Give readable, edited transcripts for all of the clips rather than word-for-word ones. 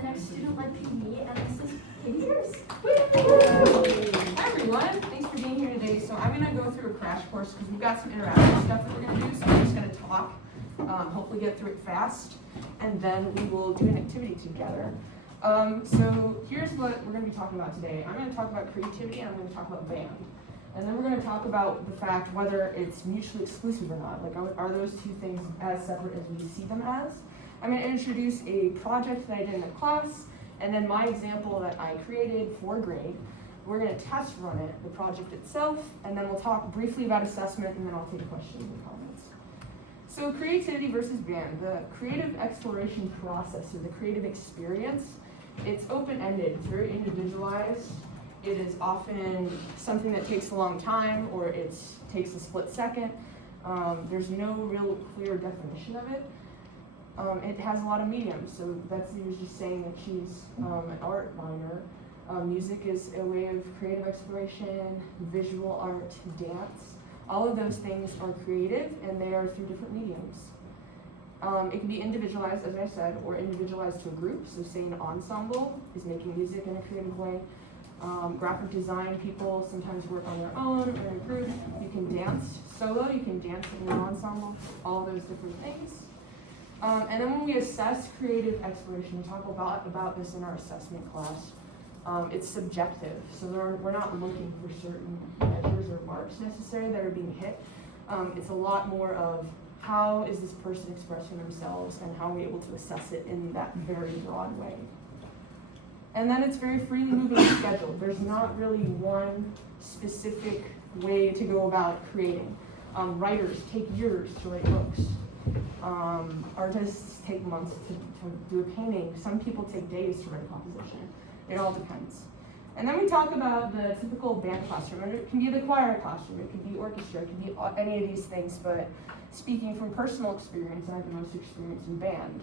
the next student-led PD, and this is Rehearsal. Hi everyone, thanks for being here today. So I'm going to go through a crash course because we've got some interactive stuff that we're going to do. So I'm just going to talk, hopefully get through it fast, and then we will do an activity together. So here's what we're going to be talking about today. I'm going to talk about creativity and I'm going to talk about band. And then we're going to talk about the fact whether it's mutually exclusive or not. Like, are those two things as separate as we see them as? I'm going to introduce a project that I did in a class, and then my example that I created for grade. We're going to test run it, the project itself, and then we'll talk briefly about assessment, and then I'll take questions and comments. So creativity versus band. The creative exploration process, or the creative experience, it's open-ended, it's very individualized. It is often something that takes a long time, or it takes a split second. There's no real clear definition of it. It has a lot of mediums, so Betsy was just saying that she's an art minor. Music is a way of creative exploration, visual art, dance. All of those things are creative, and they are through different mediums. It can be individualized, as I said, or individualized to a group. So say an ensemble is making music in a creative way. Graphic design people sometimes work on their own or in a group. You can dance solo, you can dance in an ensemble, all those different things. And then when we assess creative exploration, we talk about this in our assessment class. It's subjective, so we're not looking for certain measures or marks necessarily that are being hit. It's a lot more of how is this person expressing themselves and how are we able to assess it in that very broad way. And then it's very freely moving and scheduled. There's not really one specific way to go about creating. Writers take years to write books. Artists take months to do a painting. Some people take days to write a composition. It all depends. And then we talk about the typical band classroom. And it can be the choir classroom, it can be orchestra, it can be any of these things, but speaking from personal experience, I have the most experience in band.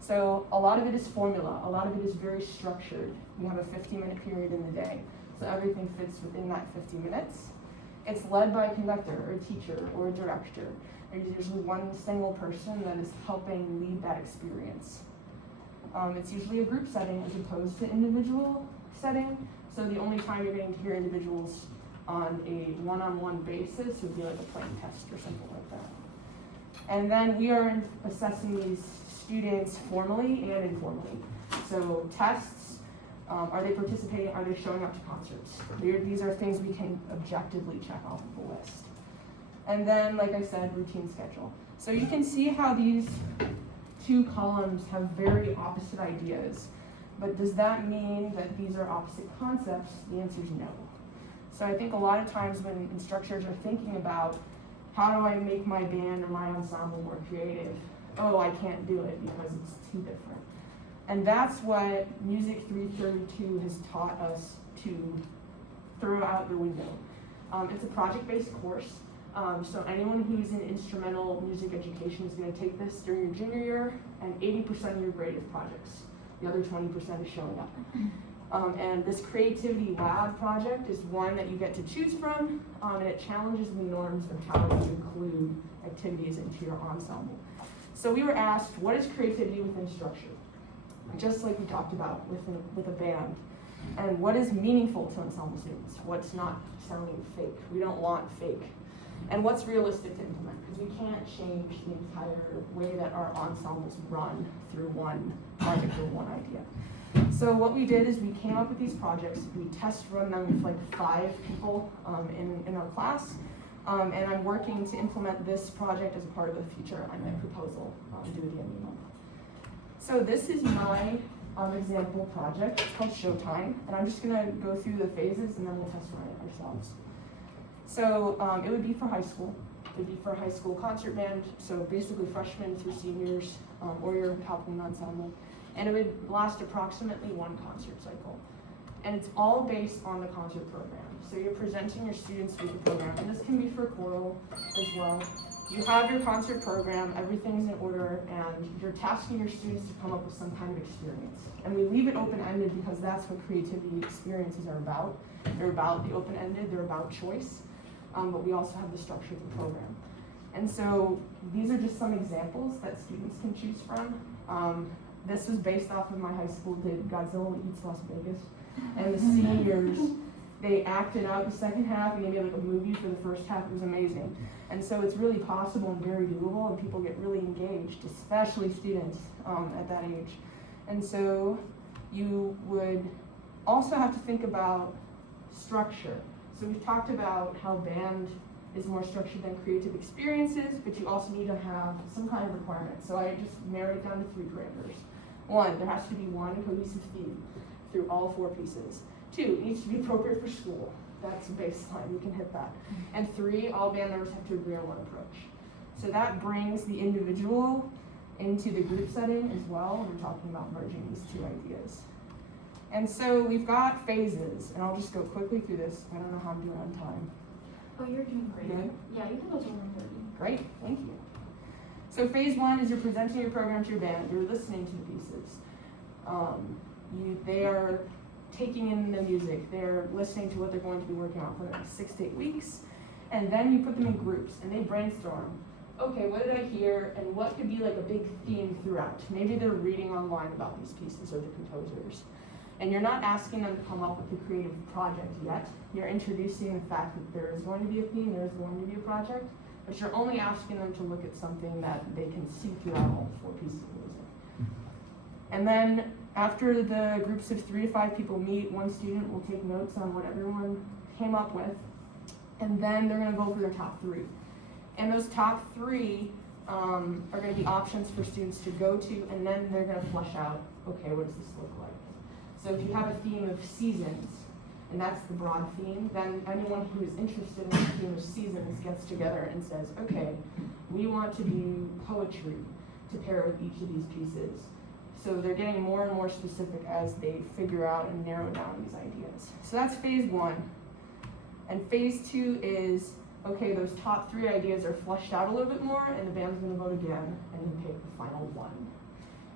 So a lot of it is formula, a lot of it is very structured. You have a 50-minute period in the day, so everything fits within that 50 minutes. It's led by a conductor or a teacher or a director. There's usually one single person that is helping lead that experience. It's usually a group setting as opposed to individual setting. So the only time you're getting to hear individuals on a one-on-one basis would be like a playing test or something like that. And then we are assessing these students formally and informally. So tests, are they participating? Are they showing up to concerts? These are things we can objectively check off of the list. And then, like I said, routine schedule. So you can see how these two columns have very opposite ideas. But does that mean that these are opposite concepts? The answer is no. So I think a lot of times when instructors are thinking about how do I make my band or my ensemble more creative? Oh, I can't do it because it's too different. And that's what Music 332 has taught us to throw out the window. It's a project-based course. So anyone who's in instrumental music education is going to take this during your junior year, and 80% of your grade is projects. The other 20% is showing up. And this creativity lab project is one that you get to choose from, and it challenges the norms of how to include activities into your ensemble. So we were asked, what is creativity within structure? Just like we talked about with a band. And what is meaningful to ensemble students? What's not sounding fake? We don't want fake. And what's realistic to implement? Because we can't change the entire way that our ensembles run through one project or one idea. So what we did is we came up with these projects. We test run them with like 5 people in our class. And I'm working to implement this project as a part of a future assignment proposal due at the end of the month. So this is my example project. It's called Showtime. And I'm just going to go through the phases and then we'll test run it ourselves. So it would be for high school. It would be for a high school concert band, so basically freshmen through seniors, or your helping ensemble. And it would last approximately 1 concert cycle. And it's all based on the concert program. So you're presenting your students with the program, and this can be for choral as well. You have your concert program, everything's in order, and you're tasking your students to come up with some kind of experience. And we leave it open-ended because that's what creativity experiences are about. They're about the open-ended, they're about choice. But we also have the structure of the program. And so these are just some examples that students can choose from. this was based off of my high school did Godzilla Eats Las Vegas. And the seniors, they acted out the second half and they made like a movie for the first half. It was amazing. And so it's really possible and very doable, and people get really engaged, especially students at that age. And so you would also have to think about structure. So we've talked about how band is more structured than creative experiences, but you also need to have some kind of requirement. So I just narrowed it down to 3 parameters. 1, there has to be one cohesive theme through all 4 pieces. 2, it needs to be appropriate for school. That's a baseline, we can hit that. And 3, all band members have to agree on one approach. So that brings the individual into the group setting as well, and we're talking about merging these 2 ideas. And so we've got phases, and I'll just go quickly through this. I don't know how I'm doing on time. Oh, you're doing great. Good? Yeah, you can go to 1:30. Great, thank you. So phase 1 is you're presenting your program to your band. You're listening to the pieces. They are taking in the music. They're listening to what they're going to be working on for the next 6 to 8 weeks. And then you put them in groups, and they brainstorm. Okay, what did I hear, and what could be like a big theme throughout? Maybe they're reading online about these pieces or the composers. And you're not asking them to come up with a creative project yet. You're introducing the fact that there is going to be a theme, there is going to be a project, but you're only asking them to look at something that they can see throughout all 4 pieces of music. And then after the groups of 3 to 5 people meet, one student will take notes on what everyone came up with, and then they're gonna vote for their top 3. And those top 3 are gonna be options for students to go to, and then they're gonna flesh out, okay, what does this look like? So if you have a theme of seasons, and that's the broad theme, then anyone who is interested in the theme of seasons gets together and says, okay, we want to do poetry to pair with each of these pieces. So they're getting more and more specific as they figure out and narrow down these ideas. So that's phase 1. And phase 2 is, okay, those top 3 ideas are fleshed out a little bit more, and the band's gonna vote again and then pick the final one.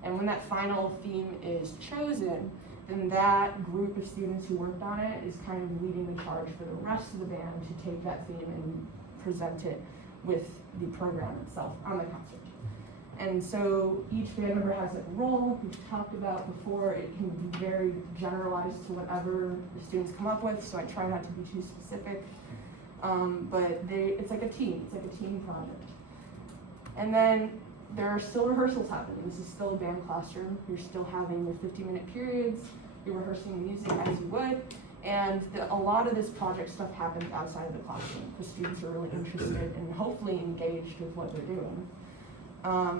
And when that final theme is chosen, then that group of students who worked on it is kind of leading the charge for the rest of the band to take that theme and present it with the program itself on the concert. And so each band member has a role. We've talked about before, it can be very generalized to whatever the students come up with, so I try not to be too specific. But it's like a team, it's like a team project. And then there are still rehearsals happening. This is still a band classroom. You're still having your 50-minute periods. You're rehearsing the music as you would. And a lot of this project stuff happens outside of the classroom because students are really interested and hopefully engaged with what they're doing.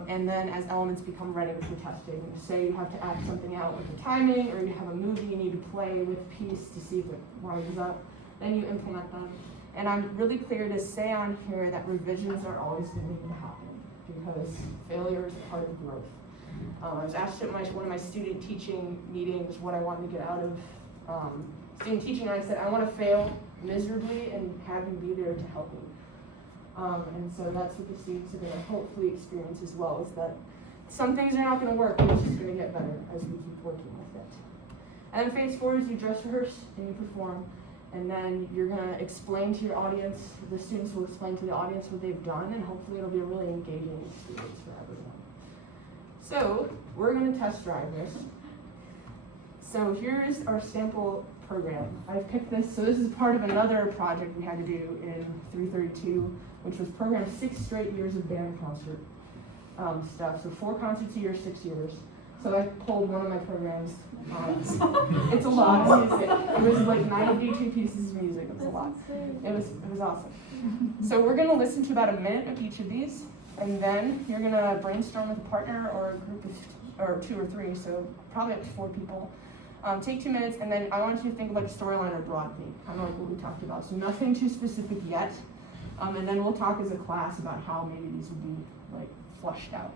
And then as elements become ready for testing, say you have to add something out with the timing, or you have a movie you need to play with a piece to see if it lines up, then you implement them. And I'm really clear to say on here that revisions are always going to need to happen, because failure is a part of growth. I was asked at one of my student teaching meetings what I wanted to get out of student teaching, and I said, I want to fail miserably and have you be there to help me. And so that's what the students are going to hopefully experience as well, is that some things are not going to work, but it's just going to get better as we keep working with it. And then phase 4 is you dress rehearse and you perform. And then you're going to explain to your audience, the students will explain to the audience what they've done, and hopefully it'll be a really engaging experience for everyone. So we're going to test drive this. So here's our sample program. I've picked this, so this is part of another project we had to do in 332, which was program 6 straight years of band concert stuff. So 4 concerts a year, 6 years. So I pulled one of my programs. It's a lot of music. It was like 92 pieces of music. It was a lot. It was awesome. So we're going to listen to about a minute of each of these, and then you're going to brainstorm with a partner or a group of, or 2 or 3, so probably up to 4 people. Take 2 minutes, and then I want you to think of like a storyline or broad theme, kind of like what we talked about. So nothing too specific yet. And then we'll talk as a class about how maybe these would be like fleshed out.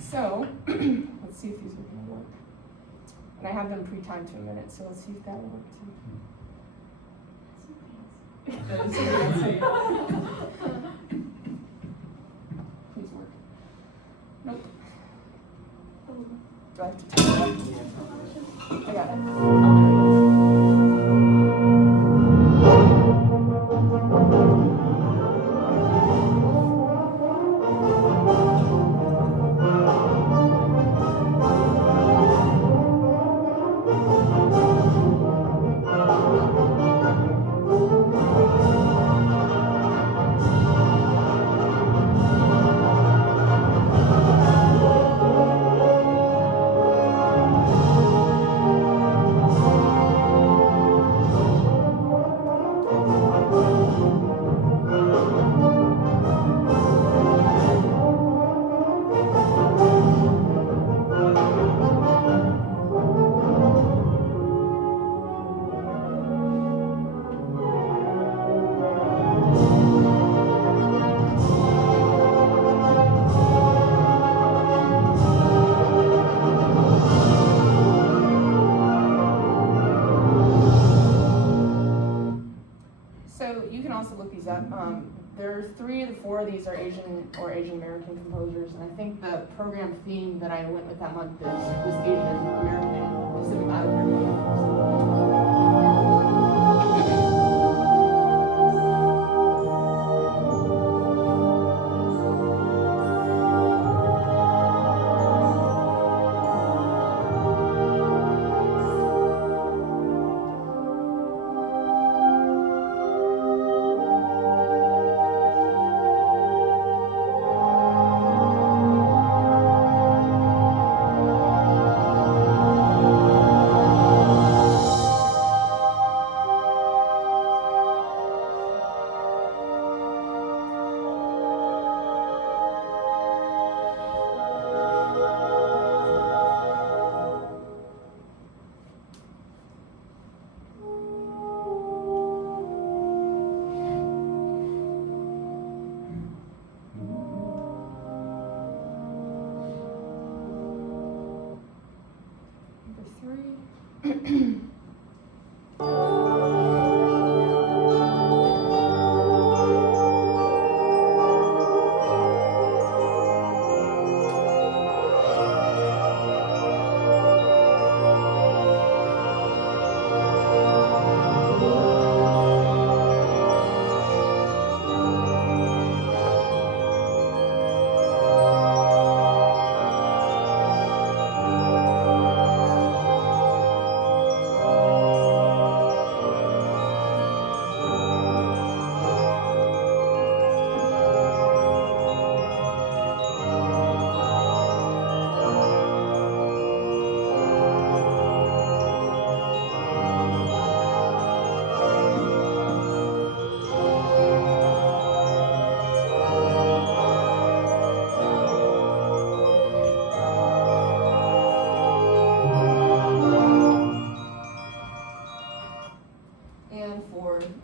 So let's see if these are going to work. And I have them pre-timed to a minute, so let's see if that will work too. Please work. Nope. Do I have to turn it off? I got it. there's 3 of the 4 of these are Asian or Asian American composers, and I think the program theme that I went with that month was Asian American and Pacific Islander.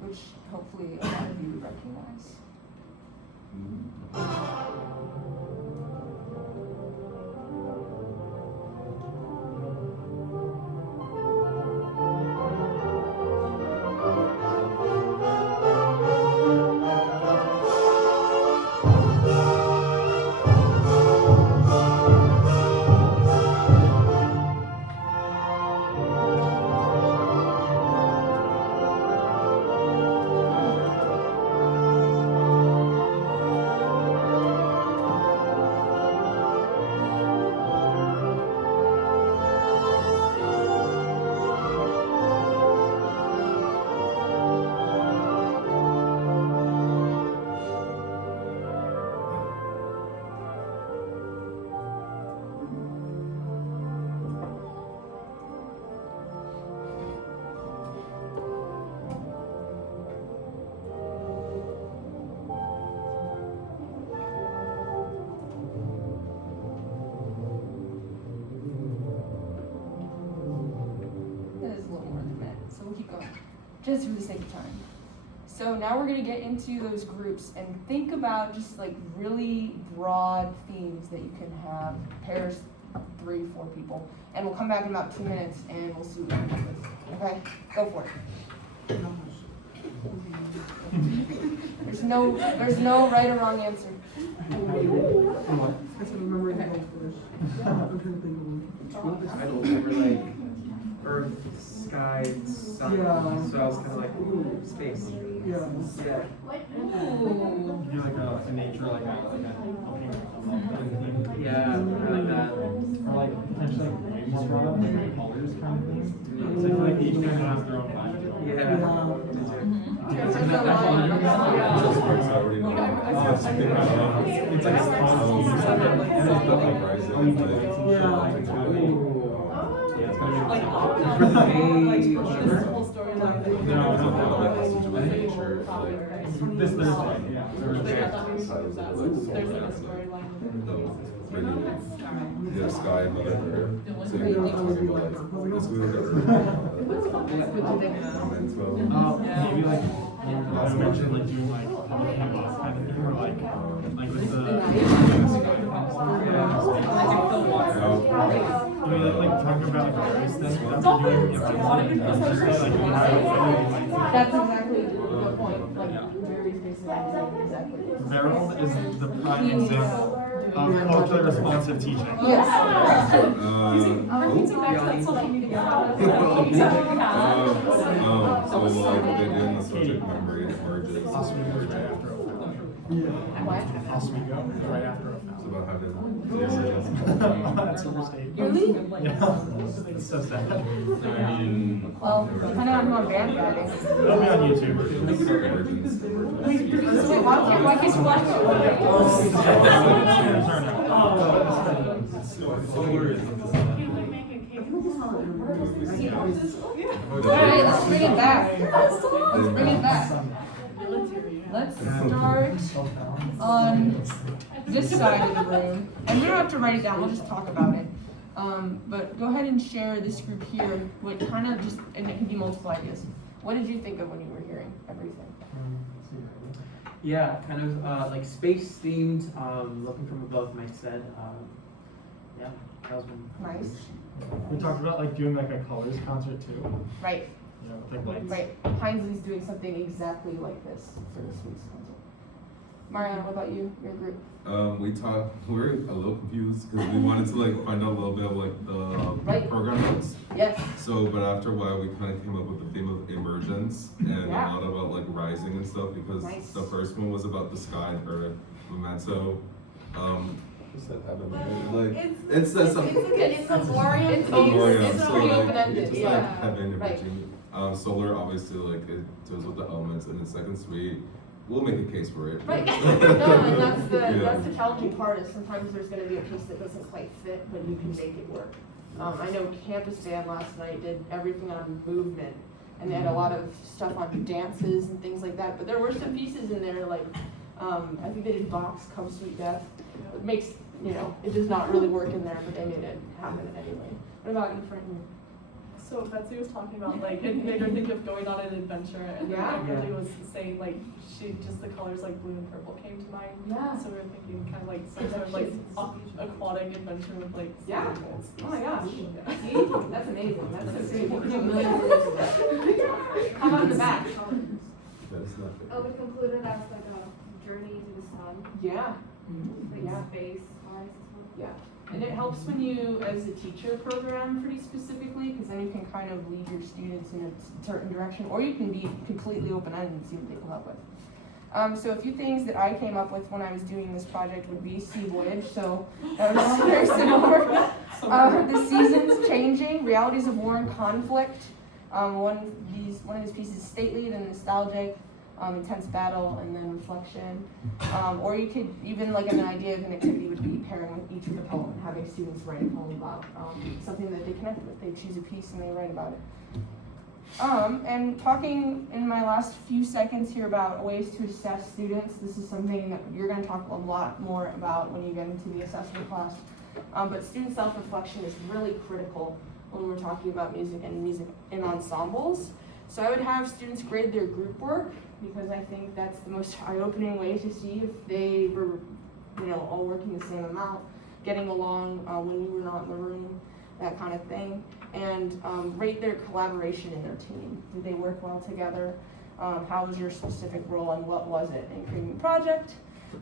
Which hopefully a lot of you recognize. Just for the sake of time. So now we're going to get into those groups and think about just like really broad themes that you can have, pairs, 3, 4 people. And we'll come back in about 2 minutes and we'll see what we come up with. Okay, go for it. There's no right or wrong answer. I said remember to go first. I'm trying to think of one. Titles were like Earth, Sky, Sun. Yeah. So I was kind of like, ooh, space. Yeah. Yeah. You do like a nature, like a Yeah, I like that. or like potentially like waves run up, like colors kind of thing. So I feel like each kind of has their own vibe. Yeah. It's like a this Thursday, yeah. Yeah, Sky and Mother Earth. So you can talk about like, it's really good. Maybe like, I mentioned like doing like public campus kind of thing, or like with the like talking about like various things that we're doing. That's exactly the point. Like very basic. Exactly. Veriled is the prime example of culturally responsive teaching. Yes. So like in the subject memory emerges. Oswego is right after Oswego. Oswego is right after It's Oswego. about having That's overstated. Really? Yeah. It's so sad. Well, depending on who I'm band guiding. It'll be on YouTube. So wait, why can't you watch Alright, let's bring it back. Let's bring it back. Let's start on this side of the room. And we don't have to write it down, we'll just talk about it. But go ahead and share this group here with kind of just, and it can be multiple ideas. What did you think of when you were hearing everything? Yeah, kind of like space themed, looking from above, Mike said. Yeah, that was one. Nice. We talked about like doing like a colors concert too. Right, You know, with like lights. right. Hinesley's doing something exactly like this for this week's concert. Mariana, what about you, your group? We're a little confused because we wanted to like find out a little bit of like the Right. program notes. Yes. So, but after a while, we kind of came up with the theme of emergence and Yeah. a lot about like rising and stuff because Nice. the first one was about the sky and earth. Memento. What's that heaven? Like it's that something. It's a warrior. It's Memoriam, it's so, pretty like, open-ended, it's just yeah. like heaven Right. emerging. Solar obviously like it deals with the elements, and the second suite, we'll make a case for it. Right. No, and Yeah. that's the challenging part is sometimes there's gonna be a piece that doesn't quite fit, but you can make it work. I know Campus Band last night did everything on movement, and they had a lot of stuff on dances and things like that, but there were some pieces in there like, I think they did Bach's Come Sweet Death. It makes, it does not really work in there, but they made it happen anyway. What about in front of you? So Betsy was talking about like it made her think of going on an adventure, and Yeah. Emily was saying like just the colors like blue and purple came to mind. Yeah. So we were thinking kind of like some sort of like aquatic adventure with like Yeah. swimming pools. Oh my gosh. Yeah. See? That's amazing. That's so great. We can have millions of those. How about in the back? That's not it. Oh, we concluded as like a journey to the sun, Yeah. like Yeah. space wise. Yeah. And it helps when you, as a teacher, program pretty specifically, because then you can kind of lead your students in a certain direction, or you can be completely open-ended and see what they come up with. So a few things that I came up with when I was doing this project would be Sea Voyage, so that was very similar. The seasons changing, realities of war and conflict. One of his pieces is stately, then nostalgic, intense battle, and then reflection. Or you could even, like an idea of an activity would be pairing with each with a poem, and having students write a poem about something that they connect with. They choose a piece and they write about it. And talking in my last few seconds here about ways to assess students, this is something that you're going to talk a lot more about when you get into the assessment class. But student self-reflection is really critical when we're talking about music in ensembles. So I would have students grade their group work, because I think that's the most eye-opening way to see if they were, all working the same amount, getting along when you were not in the room, that kind of thing. And rate their collaboration in their team. Did they work well together? How was your specific role and what was it in creating the project?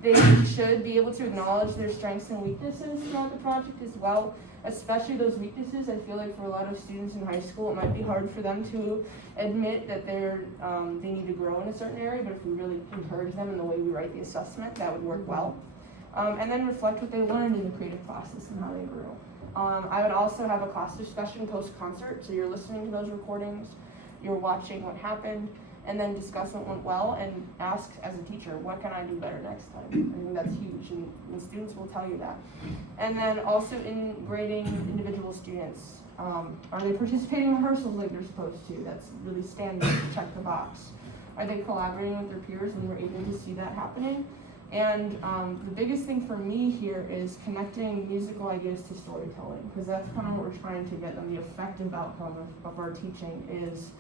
They should be able to acknowledge their strengths and weaknesses throughout the project as well, especially those weaknesses. I feel like for a lot of students in high school, it might be hard for them to admit that they need to grow in a certain area, but if we really encourage them in the way we write the assessment, that would work well. And then reflect what they learned in the creative process and how they grew. I would also have a class discussion post-concert, so you're listening to those recordings, you're watching what happened, and then discuss what went well and ask as a teacher, what can I do better next time? I think that's huge, and students will tell you that. And then also in grading individual students, are they participating in rehearsals like they're supposed to? That's really standard, check the box. Are they collaborating with their peers when we're able to see that happening? And the biggest thing for me here is connecting musical ideas to storytelling, because that's kind of what we're trying to get them. The effective outcome of our teaching is,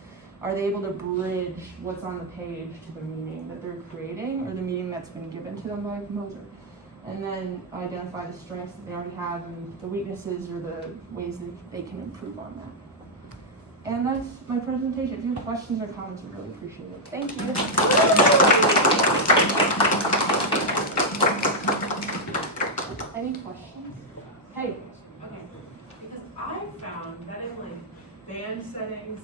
are they able to bridge what's on the page to the meaning that they're creating, or the meaning that's been given to them by a composer? And then identify the strengths that they already have and the weaknesses or the ways that they can improve on And that's my presentation. If you have questions or comments, I really appreciate it. Thank you. Any questions? Hey. Okay, because I found that in like band settings,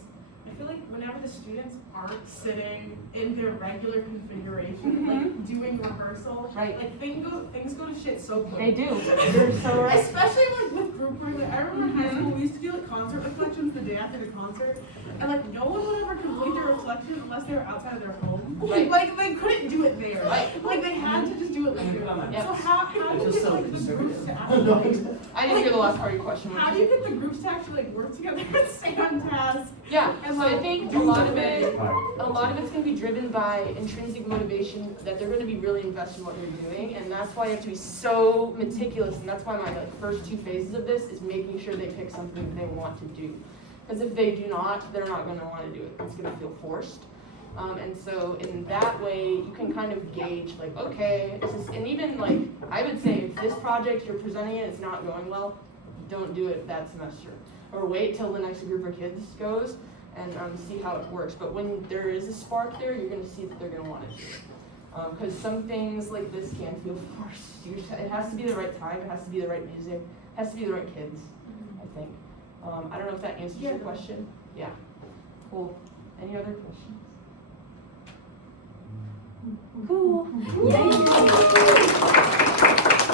I feel like whenever the students aren't sitting in their regular configuration, like doing rehearsal, Right. like things go to shit so quick. They do. You're so right. Especially like with group work. Like I remember in high school we used to do like concert reflections the day after the concert, and like no one would ever complete their reflection unless they were outside of their home. Right. Like they couldn't do it there. Right. Like they had to just do it later. Yep. So how do you get like the groups to actually I didn't hear the last part of your question. how do you get the groups to actually like work together and stay on task? Yeah, And so I like, think a do lot of it? it's going to be driven by intrinsic motivation, that they're going to be really invested in what they're doing, and that's why you have to be so meticulous, and that's why my first 2 phases of this is making sure they pick something that they want to do. Because if they do not, they're not going to want to do it. It's going to feel forced. And so in that way, you can kind of gauge, like, okay, and even like, I would say if this project you're presenting it's not going well, don't do it that semester. Or wait till the next group of kids goes and see how it works. But when there is a spark there, you're going to see that they're going to want to do it. Because some things like this can feel forced. It has to be the right time, it has to be the right music, it has to be the right kids, I think. I don't know if that answers your question. Yeah. Cool. Any other questions? Cool. Thank you.